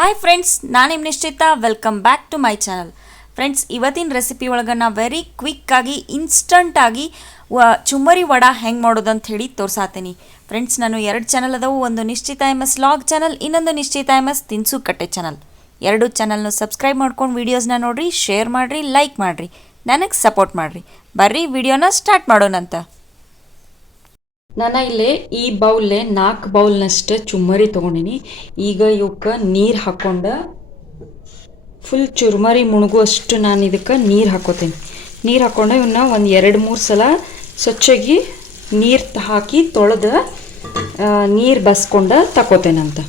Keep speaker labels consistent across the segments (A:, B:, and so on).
A: Hi friends ನಾನು ನಿಮ್ಮ Nishchita. Welcome back to my channel friends ಇವತ್ತಿನ ರೆಸಿಪಿ ಒಳಗೆ ನಾ ವೆರಿ ಕ್ವಿಕ್ಕಾಗಿ ಇನ್ಸ್ಟಂಟಾಗಿ ವ, ಚುಮ್ಮರಿ ವಡ ಹೆಂಗೆ ಮಾಡೋದು ಅಂತ ಹೇಳಿ ತೋರ್ಸಾತೀನಿ. ಫ್ರೆಂಡ್ಸ್ ನಾನು ಎರಡು ಚಾನಲ್ ಅದಾವು. ಒಂದು ನಿಶ್ಚಿತ ಎಂ ಎಸ್ ಲಾಗ್ ಚಾನಲ್ ಇನ್ನೊಂದು ನಿಶ್ಚಿತ ಎಂ ಎಸ್ ತಿನ್ಸು ಕಟ್ಟೆ ಚಾನಲ್ ಎರಡು ಚಾನಲ್ನು ಸಬ್ಸ್ಕ್ರೈಬ್ ಮಾಡ್ಕೊಂಡು ವೀಡಿಯೋಸ್ನ ನೋಡಿರಿ ಶೇರ್ ಮಾಡಿರಿ ಲೈಕ್ ಮಾಡಿರಿ. ನನಗೆ ಸಪೋರ್ಟ್ ಮಾಡಿರಿ. ಬರ್ರಿ ವಿಡಿಯೋನ ಸ್ಟಾರ್ಟ್ ಮಾಡೋಣಂತ.
B: ನಾನು ಇಲ್ಲಿ ಈ ಬೌಲ್ಲೆ ನಾಲ್ಕು ಬೌಲ್ನಷ್ಟು ಚುಮ್ಮರಿ ತೊಗೊಂಡಿನಿ. ಈಗ ಇವಕ್ಕೆ ನೀರು ಹಾಕ್ಕೊಂಡು ಫುಲ್ ಚುರ್ಮರಿ ಮುಳುಗುವಷ್ಟು ನಾನು ಇದಕ್ಕೆ ನೀರು ಹಾಕೋತೀನಿ. ನೀರು ಹಾಕ್ಕೊಂಡು ಇವನ್ನ ಒಂದು ಎರಡು ಮೂರು ಸಲ ಸ್ವಚ್ಛಾಗಿ ನೀರು ಹಾಕಿ ತೊಳೆದು ನೀರು ಬಸ್ಕೊಂಡು ತಗೋತೇನಂತ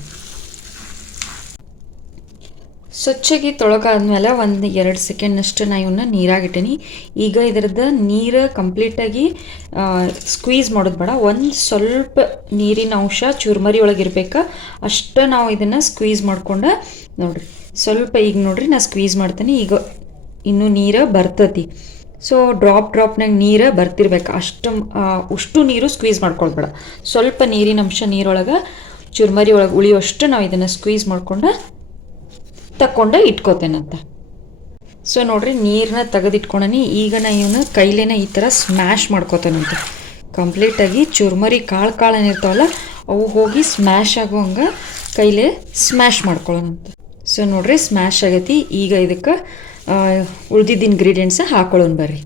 B: ಸ್ವಚ್ಛಾಗಿ ತೊಳಕಾದ್ಮೇಲೆ ಒಂದು ಎರಡು ಸೆಕೆಂಡ್ನಷ್ಟು ನಾ ಇವನ್ನ ನೀರಾಗಿಟ್ಟೀನಿ. ಈಗ ಇದರದ್ದು ನೀರು ಕಂಪ್ಲೀಟಾಗಿ ಸ್ಕ್ವೀಸ್ ಮಾಡೋದು ಬೇಡ. ಒಂದು ಸ್ವಲ್ಪ ನೀರಿನ ಅಂಶ ಚುರ್ಮರಿ ಒಳಗೆ ಅಷ್ಟು ನಾವು ಇದನ್ನು ಸ್ಕ್ವೀಸ್ ಮಾಡ್ಕೊಂಡು ನೋಡಿರಿ. ಸ್ವಲ್ಪ ಈಗ ನೋಡ್ರಿ ನಾ ಸ್ಕ್ವೀಸ್ ಮಾಡ್ತೀನಿ. ಈಗ ಇನ್ನೂ ನೀರು ಬರ್ತತಿ. ಸೊ ಡ್ರಾಪ್ ಡ್ರಾಪ್ನಾಗ ನೀರು ಬರ್ತಿರ್ಬೇಕು. ಅಷ್ಟು ಅಷ್ಟು ನೀರು ಸ್ಕ್ವೀಸ್ ಮಾಡ್ಕೊಳ್ಬೇಡ ಸ್ವಲ್ಪ ನೀರಿನ ಅಂಶ ನೀರೊಳಗೆ ಚುರ್ಮರಿ ಒಳಗೆ ಉಳಿಯುವಷ್ಟು ನಾವು ಇದನ್ನು ಸ್ಕ್ವೀಸ್ ಮಾಡ್ಕೊಂಡು ತಕ್ಕೊಂಡು ಇಟ್ಕೋತೇನಂತ. ಸೊ ನೋಡ್ರಿ ನೀರನ್ನ ತೆಗೆದಿಟ್ಕೊಂಡನಿ ಈಗ ನಾ ಇವನು ಕೈಲೇನ ಈ ಥರ ಸ್ಮ್ಯಾಶ್ ಮಾಡ್ಕೋತೇನಂತ. ಕಂಪ್ಲೀಟಾಗಿ ಚುರ್ಮರಿ ಕಾಳು ಕಾಳು ಏನಿರ್ತಾವಲ್ಲ ಅವು ಹೋಗಿ ಸ್ಮ್ಯಾಶ್ ಆಗುವಂಗೆ ಕೈಲೇ ಸ್ಮ್ಯಾಶ್ ಮಾಡ್ಕೊಳ್ಳೋಣಂತ ಸೊ ನೋಡ್ರಿ ಸ್ಮ್ಯಾಶ್ ಆಗೈತಿ. ಈಗ ಇದಕ್ಕೆ ಉಳ್ದಿದ್ದ ಇಂಗ್ರೀಡಿಯೆಂಟ್ಸ ಹಾಕೊಳ್ಳೋಣ ಬರ್ರಿ.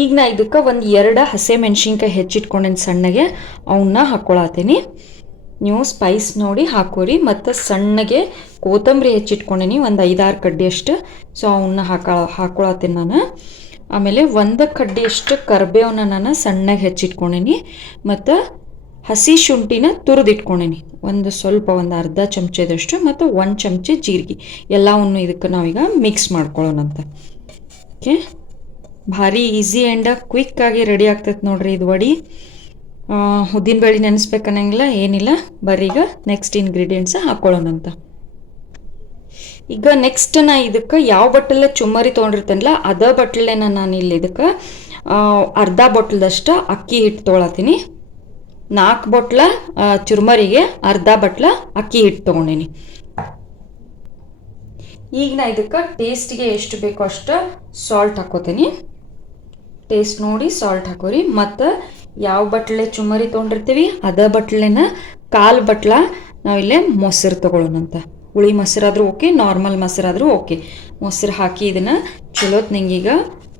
B: ಈಗ ನಾ ಇದಕ್ಕೆ ಒಂದು ಎರಡು ಹಸೆ ಮೆಣಸಿನ್ಕಾಯಿ ಹೆಚ್ಚಿಟ್ಕೊಂಡೇನು ಸಣ್ಣಗೆ ಅವನ್ನ ಹಾಕ್ಕೊಳತ್ತೀನಿ ನೀವು ಸ್ಪೈಸ್ ನೋಡಿ ಹಾಕೋರಿ ಮತ್ತು ಸಣ್ಣಗೆ ಕೊತ್ತಂಬರಿ ಹೆಚ್ಚಿಟ್ಕೊಂಡಿನಿ ಒಂದು ಐದಾರು ಕಡ್ಡಿಯಷ್ಟು ಸೊ ಅವನ್ನ ಹಾಕ, ಹಾಕೊಳತ್ತೀನಿ ನಾನು. ಆಮೇಲೆ ಒಂದು ಕಡ್ಡಿಯಷ್ಟು ಕರ್ಬೇವನ್ನ ನಾನು ಸಣ್ಣಗೆ ಹೆಚ್ಚಿಟ್ಕೊಂಡಿನಿ ಮತ್ತು ಹಸಿ ಶುಂಠಿನ ತುರಿದಿಟ್ಕೊಂಡೇನಿ ಒಂದು ಸ್ವಲ್ಪ ಒಂದು ಅರ್ಧ ಚಮಚದಷ್ಟು ಮತ್ತು ಒಂದು ಚಮಚ ಜೀರಿಗೆ. ಎಲ್ಲವನ್ನು ಇದಕ್ಕೆ ನಾವೀಗ ಮಿಕ್ಸ್ ಮಾಡ್ಕೊಳ್ಳೋಣಂತ ಓಕೆ ಭಾರಿ ಈಸಿ ಆ್ಯಂಡ್ ಕ್ವಿಕ್ಕಾಗಿ ರೆಡಿ ಆಗ್ತೈತೆ ನೋಡ್ರಿ ಇದು ವಡಿ. ಉದ್ದಿನ ಬೇಳೆ ನೆನೆಸ್ಬೇಕನ್ನಂಗಿಲ್ಲ, ಏನಿಲ್ಲ. ಬರೀಗ ನೆಕ್ಸ್ಟ್ ಇಂಗ್ರೀಡಿಯೆಂಟ್ಸ್ ಹಾಕ್ಕೊಳ್ಳೋಣಂತ ಈಗ ನೆಕ್ಸ್ಟ್ ನಾ ಇದಕ್ಕೆ ಯಾವ ಬಟ್ಟಲೆ ಚುಮ್ಮರಿ ತೊಗೊಂಡಿರ್ತೇನಲ್ಲ, ಅದ ಬಟ್ಟಲೆನ ನಾನು ಇಲ್ಲಿ ಇದಕ್ಕೆ ಅರ್ಧ ಬಟ್ಲದಷ್ಟು ಅಕ್ಕಿ ಹಿಟ್ಟು ತೊಗೊಳತೀನಿ ನಾಲ್ಕು ಬಟ್ಲ ಚುರ್ಮರಿಗೆ ಅರ್ಧ ಬಟ್ಲ ಅಕ್ಕಿ ಹಿಟ್ಟು ತೊಗೊಂಡೀನಿ. ಈಗ ನಾ ಇದಕ್ಕೆ ಟೇಸ್ಟ್ಗೆ ಎಷ್ಟು ಬೇಕೋ ಅಷ್ಟು ಸಾಲ್ಟ್ ಹಾಕೋತೀನಿ. ಟೇಸ್ಟ್ ನೋಡಿ ಸಾಲ್ಟ್ ಹಾಕೋರಿ, ಮತ್ತು ಯಾವ ಬಟ್ಲೆ ಚುಮರಿ ತೊಗೊಂಡಿರ್ತೀವಿ, ಅದ ಬಟ್ಲೆನ ಕಾಲು ಬಟ್ಲ ನಾವಿಲ್ಲೇ ಮೊಸರು ತೊಗೊಳ್ಳೋಣಂತ ಹುಳಿ ಮೊಸರಾದರೂ ಓಕೆ, ನಾರ್ಮಲ್ ಮೊಸರಾದರೂ ಓಕೆ. ಮೊಸರು ಹಾಕಿ ಇದನ್ನು ಚಲೋತ್ನಂಗೀಗ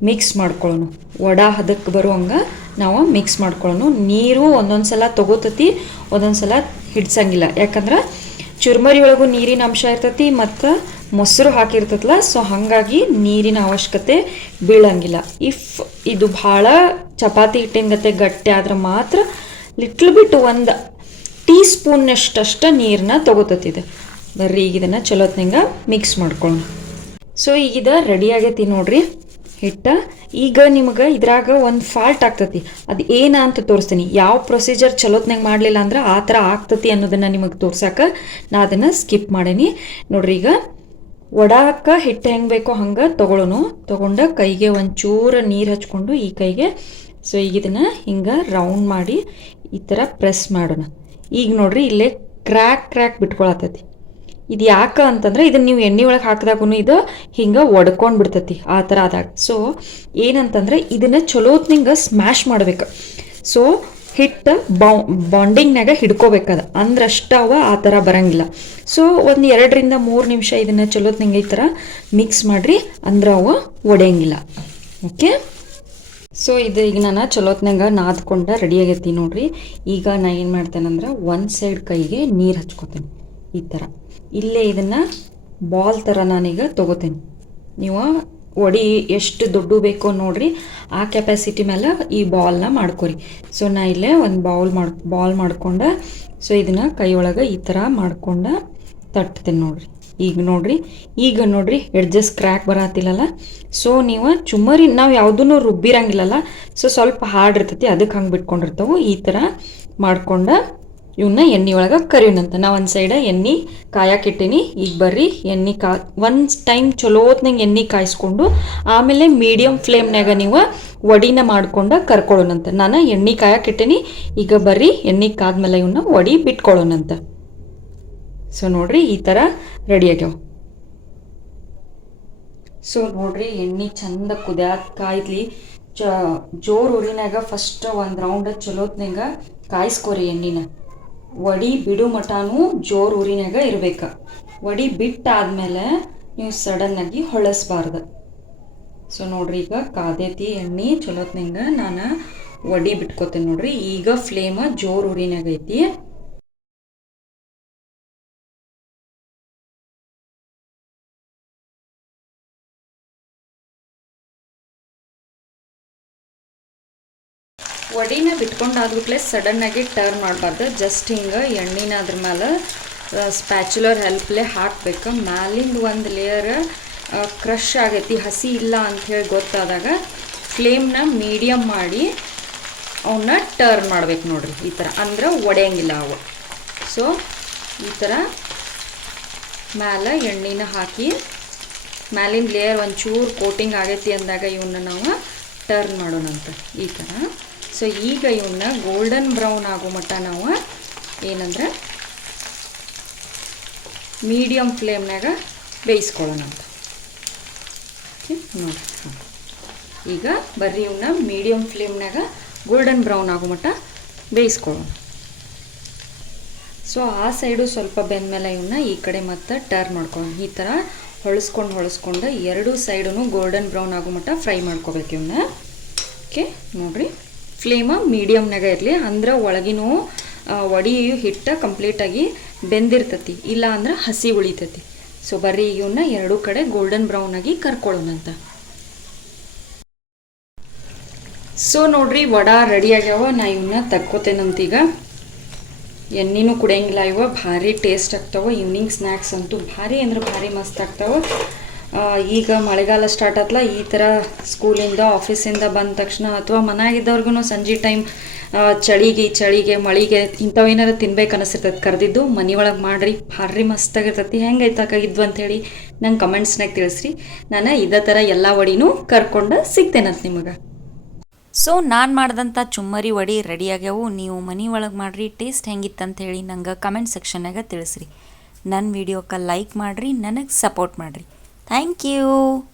B: ಮಿಕ್ಸ್ ಮಾಡ್ಕೊಳ್ಳೋಣ ವಡ ಹದಕ್ಕೆ ಬರುವಂಗೆ ನಾವು ಮಿಕ್ಸ್ ಮಾಡ್ಕೊಳ್ಳೋಣ ನೀರು ಒಂದೊಂದು ಸಲ ತೊಗೋತತಿ ಒಂದೊಂದು ಸಲ ಹಿಡ್ಸಂಗಿಲ್ಲ. ಯಾಕಂದ್ರೆ ಚುರ್ಮರಿ ಒಳಗೂ ನೀರಿನ ಅಂಶ ಇರ್ತತಿ ಮತ್ತು ಮೊಸರು ಹಾಕಿರ್ತೈತಲ್ಲ ಸೊ ಹಾಗಾಗಿ ನೀರಿನ ಅವಶ್ಯಕತೆ ಬೀಳಂಗಿಲ್ಲ. ಇಫ್ ಇದು ಭಾಳ ಚಪಾತಿ ಹಿಟ್ಟಿನ ಗತೆ ಗಟ್ಟಿ ಆದ್ರೆ ಮಾತ್ರ ಲಿಟ್ಲ್ ಬಿಟ್ ಒಂದು ಟೀ ಸ್ಪೂನ್ನಷ್ಟಷ್ಟ ನೀರನ್ನ ತೊಗೋತತಿದೆ. ಬರ್ರಿ, ಈಗ ಇದನ್ನು ಚಲೋತ್ನಿಂಗ ಮಿಕ್ಸ್ ಮಾಡ್ಕೊಳ್ಳೋಣ ಸೊ ಈಗ ಇದು ರೆಡಿ ಆಗೈತಿ ನೋಡ್ರಿ. ಹಿಟ್ಟ ಈಗ ನಿಮಗೆ ಇದ್ರಾಗ ಒಂದು ಫಾಲ್ಟ್ ಆಗ್ತತಿ. ಅದು ಏನ ಅಂತ ತೋರಿಸ್ತೀನಿ. ಯಾವ ಪ್ರೊಸೀಜರ್ ಚಲೋತ್ನಾಗ ಮಾಡಲಿಲ್ಲ ಅಂದ್ರೆ ಆ ಥರ ಆಗ್ತತಿ ಅನ್ನೋದನ್ನು ನಿಮಗೆ ತೋರ್ಸಕ್ಕೆ ನಾ ಅದನ್ನು ಸ್ಕಿಪ್ ಮಾಡೀನಿ. ನೋಡ್ರಿ ಈಗ ಒಡಾಕ ಹಿಟ್ಟು ಹೆಂಗೆ ಬೇಕೋ ಹಂಗೆ ತೊಗೊಳೋನು ತೊಗೊಂಡು ಕೈಗೆ ಒಂಚೂರು ನೀರು ಹಚ್ಕೊಂಡು ಈ ಕೈಗೆ, ಸೊ ಈಗ ಇದನ್ನು ಹಿಂಗೆ ರೌಂಡ್ ಮಾಡಿ ಈ ಥರ ಪ್ರೆಸ್ ಮಾಡೋಣ. ಈಗ ನೋಡ್ರಿ ಇಲ್ಲೇ ಕ್ರ್ಯಾಕ್ ಕ್ರ್ಯಾಕ್ ಬಿಟ್ಕೊಳತೈತಿ. ಇದು ಯಾಕೆ ಅಂತಂದ್ರೆ ಇದನ್ನ ನೀವು ಎಣ್ಣೆ ಒಳಗೆ ಹಾಕಿದಾಗೂ ಇದು ಹಿಂಗೆ ಒಡ್ಕೊಂಡು ಬಿಡ್ತೈತಿ, ಆ ಥರ ಆದಾಗ. ಸೊ ಏನಂತಂದ್ರೆ ಇದನ್ನ ಚಲೋತ್ನಿಂಗ ಸ್ಮ್ಯಾಶ್ ಮಾಡ್ಬೇಕು. ಸೊ ಹಿಟ್ಟು ಬೌ ಬಾಂಡಿಂಗ್ನಾಗ ಹಿಡ್ಕೋಬೇಕದ. ಅಷ್ಟು ಅವ ಆ ಥರ ಬರಂಗಿಲ್ಲ. ಸೊ ಒಂದು ಎರಡರಿಂದ ಮೂರು ನಿಮಿಷ ಇದನ್ನು ಚಲೋತ್ನಂಗೆ ಈ ಥರ ಮಿಕ್ಸ್ ಮಾಡಿರಿ, ಅಂದ್ರೆ ಅವು ಒಡೆಯಂಗಿಲ್ಲ. ಓಕೆ ಸೊ ಇದು ಈಗ ನಾನು ಚಲೋತ್ನಾಗ ನಾದ್ಕೊಂಡ ರೆಡಿ ಆಗೈತಿ ನೋಡ್ರಿ. ಈಗ ನಾ ಏನು ಮಾಡ್ತೇನೆಂದ್ರೆ ಒಂದು ಸೈಡ್ ಕೈಗೆ ನೀರು ಹಚ್ಕೋತೀನಿ ಈ ಥರ ಇಲ್ಲೇ ಇದನ್ನು ಬಾಲ್ ಥರ ನಾನೀಗ ತೊಗೋತೀನಿ. ನೀವು ಒಡಿ ಎಷ್ಟು ದೊಡ್ಡ ಬೇಕೋ ನೋಡ್ರಿ, ಆ ಕೆಪಾಸಿಟಿ ಮೇಲೆ ಈ ಬಾಲ್ನ ಮಾಡ್ಕೊರಿ. ಸೊ ನಾ ಇಲ್ಲೇ ಒಂದು ಬೌಲ್ ಮಾಡ್ ಬಾಲ್ ಮಾಡ್ಕೊಂಡ ಸೊ ಇದನ್ನ ಕೈ ಒಳಗೆ ಈ ಥರ ಮಾಡ್ಕೊಂಡು ತಟ್ತೀನಿ ನೋಡ್ರಿ. ಈಗ ನೋಡ್ರಿ ಈಗ ನೋಡ್ರಿ ಎಡ್ಜಸ್ ಕ್ರ್ಯಾಕ್ ಬರತ್ತಿಲ್ಲಲ್ಲ ಸೊ ನೀವು ಚುಮ್ಮರಿ, ನಾವು ಯಾವುದೂ ರುಬ್ಬಿರಂಗಿಲ್ಲಲ್ಲ. ಸೊ ಸ್ವಲ್ಪ ಹಾರ್ಡ್ ಇರ್ತೈತಿ ಅದಕ್ಕೆ ಹಂಗೆ ಬಿಟ್ಕೊಂಡಿರ್ತಾವೆ. ಈ ಥರ ಮಾಡ್ಕೊಂಡ ಇವನ್ನ ಎಣ್ಣೆ ಒಳಗೆ ಕರಿಯೋಣಂತ ನಾ ಒಂದು ಸೈಡ ಎಣ್ಣೆ ಕಾಯಕ್ಕಿಟ್ಟೀನಿ ಈಗ ಬರ್ರಿ, ಎಣ್ಣೆ ಕಾ, ಒಂದು ಟೈಮ್ ಚಲೋತ್ನಂಗೆ ಎಣ್ಣೆ ಕಾಯಿಸ್ಕೊಂಡು, ಆಮೇಲೆ ಮೀಡಿಯಮ್ ಫ್ಲೇಮ್ನಾಗ ನೀವು ವಡಿನ ಮಾಡ್ಕೊಂಡು ಕರ್ಕೊಳ್ಳೋಣಂತ. ನಾನು ಎಣ್ಣೆ ಕಾಯಕ್ಕಿಟ್ಟೀನಿ ಈಗ ಬರ್ರಿ, ಎಣ್ಣೆ ಕಾದ್ಮೇಲೆ ಇವನ್ನ ವಡಿ ಬಿಟ್ಕೊಳ್ಳೋಣಂತ. ಸೊ ನೋಡ್ರಿ, ಈ ಥರ ರೆಡಿ ಆಗ್ಯಾವ. ಸೊ ನೋಡ್ರಿ, ಎಣ್ಣೆ ಚಂದ ಕುದ್ಯಾಕ ಕಾಯ್ಲಿ. ಚ, ಜೋರು ಉರಿನಾಗ ಫಸ್ಟ್ ಒಂದು ರೌಂಡ್ ಚಲೋತ್ನಾಗ ಕಾಯಿಸ್ಕೊರಿ ಎಣ್ಣಿನ. ವಡಿ ಬಿಡು ಮಟಾನು ಜೋರು ಊರಿನಾಗ ಇರ್ಬೇಕು. ವಡಿ ಬಿಟ್ಟಾದ್ಮೇಲೆ ನೀವು ಸಡನ್ನಾಗಿ ಹೊಳಸ್ಬಾರ್ದು. ಸೊ ನೋಡ್ರಿ ಈಗ ಕಾದೇತಿ ಎಣ್ಣೆ ಚಲೋತ್ನಂಗೆ ನಾನು ವಡಿ ಬಿಟ್ಕೋತೀನಿ ನೋಡ್ರಿ. ಈಗ ಫ್ಲೇಮ ಜೋರು ಊರಿನಾಗೈತಿ ಐತಿ. ವಡಿನ ಬಿಟ್ಕೊಂಡಾದ್ಬಿಟ್ಲೆ ಸಡನ್ನಾಗಿ ಟರ್ನ್ ಮಾಡಬಾರ್ದು. ಜಸ್ಟ್ ಹಿಂಗೆ ಎಣ್ಣೆನ ಅದ್ರ ಮೇಲೆ ಸ್ಪ್ಯಾಚುಲರ್ ಹೆಲ್ಪ್ಲೆ ಹಾಕ್ಬೇಕು. ಮ್ಯಾಲಿಂದ ಒಂದು ಲೇಯರ್ ಕ್ರಷ್ ಆಗೈತಿ, ಹಸಿ ಇಲ್ಲ ಅಂಥೇಳಿ ಗೊತ್ತಾದಾಗ ಫ್ಲೇಮ್ನ ಮೀಡಿಯಮ್ ಮಾಡಿ ಅವನ್ನ ಟರ್ನ್ ಮಾಡ್ಬೇಕು ನೋಡ್ರಿ, ಈ ಥರ ಅಂದ್ರೆ ಒಡೆಯಂಗಿಲ್ಲ ಅವು. ಸೊ ಈ ಥರ ಮ್ಯಾಲೆ ಎಣ್ಣೆನ ಹಾಕಿ ಮ್ಯಾಲಿಂದ ಲೇಯರ್ ಒಂಚೂರು ಕೋಟಿಂಗ್ ಆಗೈತಿ ಅಂದಾಗ ಇವನ್ನ ನಾವು ಟರ್ನ್ ಮಾಡೋಣಂತ. ಈ ಥರ ಸೊ ಈಗ ಇವನ್ನ ಗೋಲ್ಡನ್ ಬ್ರೌನ್ ಆಗೋ ಮಟ್ಟ ನಾವು, ಏನಂದ್ರೆ ಮೀಡಿಯಮ್ ಫ್ಲೇಮ್ನಾಗ ಬೇಯಿಸ್ಕೊಳ್ಳೋಣ ಅಂತ. ಓಕೆ ನೋಡಿ. ಈಗ ಬರ್ರಿ ಇವನ್ನ ಮೀಡಿಯಮ್ ಫ್ಲೇಮ್ನಾಗ ಗೋಲ್ಡನ್ ಬ್ರೌನ್ ಆಗೋ ಮಟ್ಟ ಬೇಯಿಸ್ಕೊಳ್ಳೋಣ. ಸೊ ಆ ಸೈಡು ಸ್ವಲ್ಪ ಬೆಂದಮೇಲೆ ಇವನ್ನ ಈ ಕಡೆ ಮತ್ತೆ ಟರ್ನ್ ಮಾಡ್ಕೊಳ್ಳೋಣ. ಈ ಥರ ಹೊಳಸ್ಕೊಂಡು ಹೊಳಸ್ಕೊಂಡು ಎರಡೂ ಸೈಡೂ ಗೋಲ್ಡನ್ ಬ್ರೌನ್ ಆಗೋ ಮಟ್ಟ ಫ್ರೈ ಮಾಡ್ಕೋಬೇಕು ಇವನ್ನ. ಓಕೆ ನೋಡ್ರಿ. ಫ್ಲೇಮ ಮೀಡಿಯಮ್ನಾಗ ಇರಲಿ, ಅಂದ್ರೆ ಒಳಗಿನೂ ಒಡಿ ಹಿಟ್ಟು ಕಂಪ್ಲೀಟಾಗಿ ಬೆಂದಿರ್ತತಿ, ಇಲ್ಲ ಅಂದ್ರೆ ಹಸಿ ಉಳಿತೈತಿ. ಸೊ ಬರ್ರಿ ಇವನ್ನ ಎರಡೂ ಕಡೆ ಗೋಲ್ಡನ್ ಬ್ರೌನ್ ಆಗಿ ಕರ್ಕೊಳ್ಳೋಣಂತ ಸೊ ನೋಡ್ರಿ, ವಡ ರೆಡಿ ಆಗ್ಯಾವ, ನಾ ಇವನ್ನ ತಕ್ಕೋತೇನಂತೀಗ. ಎಣ್ಣೆನೂ ಕುಡಿಯಂಗಿಲ್ಲ ಇವ, ಭಾರಿ ಟೇಸ್ಟ್ ಆಗ್ತಾವ ಈವ್ನಿಂಗ್ ಸ್ನ್ಯಾಕ್ಸ್ ಅಂತೂ ಭಾರಿ ಅಂದ್ರೆ ಭಾರಿ ಮಸ್ತ್ ಆಗ್ತಾವ. ಈಗ ಮಳೆಗಾಲ ಸ್ಟಾರ್ಟ್ ಆತ್ಲ, ಈ ಥರ ಸ್ಕೂಲಿಂದ ಆಫೀಸಿಂದ ಬಂದ ತಕ್ಷಣ ಅಥವಾ ಮನೆಯಾಗಿದ್ದವ್ರಿಗೂ ಸಂಜೆ ಟೈಮ್ ಚಳಿಗೆ ಚಳಿಗೆ, ಮಳಿಗೆ ಇಂಥವು ತಿನ್ಬೇಕು ಅನಿಸಿರ್ತೈತೆ ಕರೆದಿದ್ದು, ಮನೆ ಒಳಗೆ ಮಾಡ್ರಿ, ಭಾರಿ ಮಸ್ತಾಗಿರ್ತೈತಿ. ಹೆಂಗೈತಾಗಿದ್ವು ಅಂಥೇಳಿ ನಂಗೆ ಕಮೆಂಟ್ಸ್ನಾಗ ತಿಳಿಸ್ರಿ. ನಾನು ಇದೇ ಥರ ಎಲ್ಲ ವಡಿನೂ ಕರ್ಕೊಂಡು ಸಿಗ್ತೇನಂತ ನಿಮಗೆ.
A: ಸೊ ನಾನು ಮಾಡಿದಂಥ ಚುಮ್ಮರಿ ವಡಿ ರೆಡಿ ಆಗ್ಯಾವು. ನೀವು ಮನೆ ಒಳಗೆ ಮಾಡಿರಿ ಟೇಸ್ಟ್ ಅಂತ ಹೇಳಿ ನಂಗೆ ಕಮೆಂಟ್ ಸೆಕ್ಷನ್ನಾಗ ತಿಳಿಸ್ರಿ. ನನ್ನ ವಿಡಿಯೋಕ್ಕೆ ಲೈಕ್ ಮಾಡಿರಿ, ನನಗೆ ಸಪೋರ್ಟ್ ಮಾಡಿರಿ. Thank you.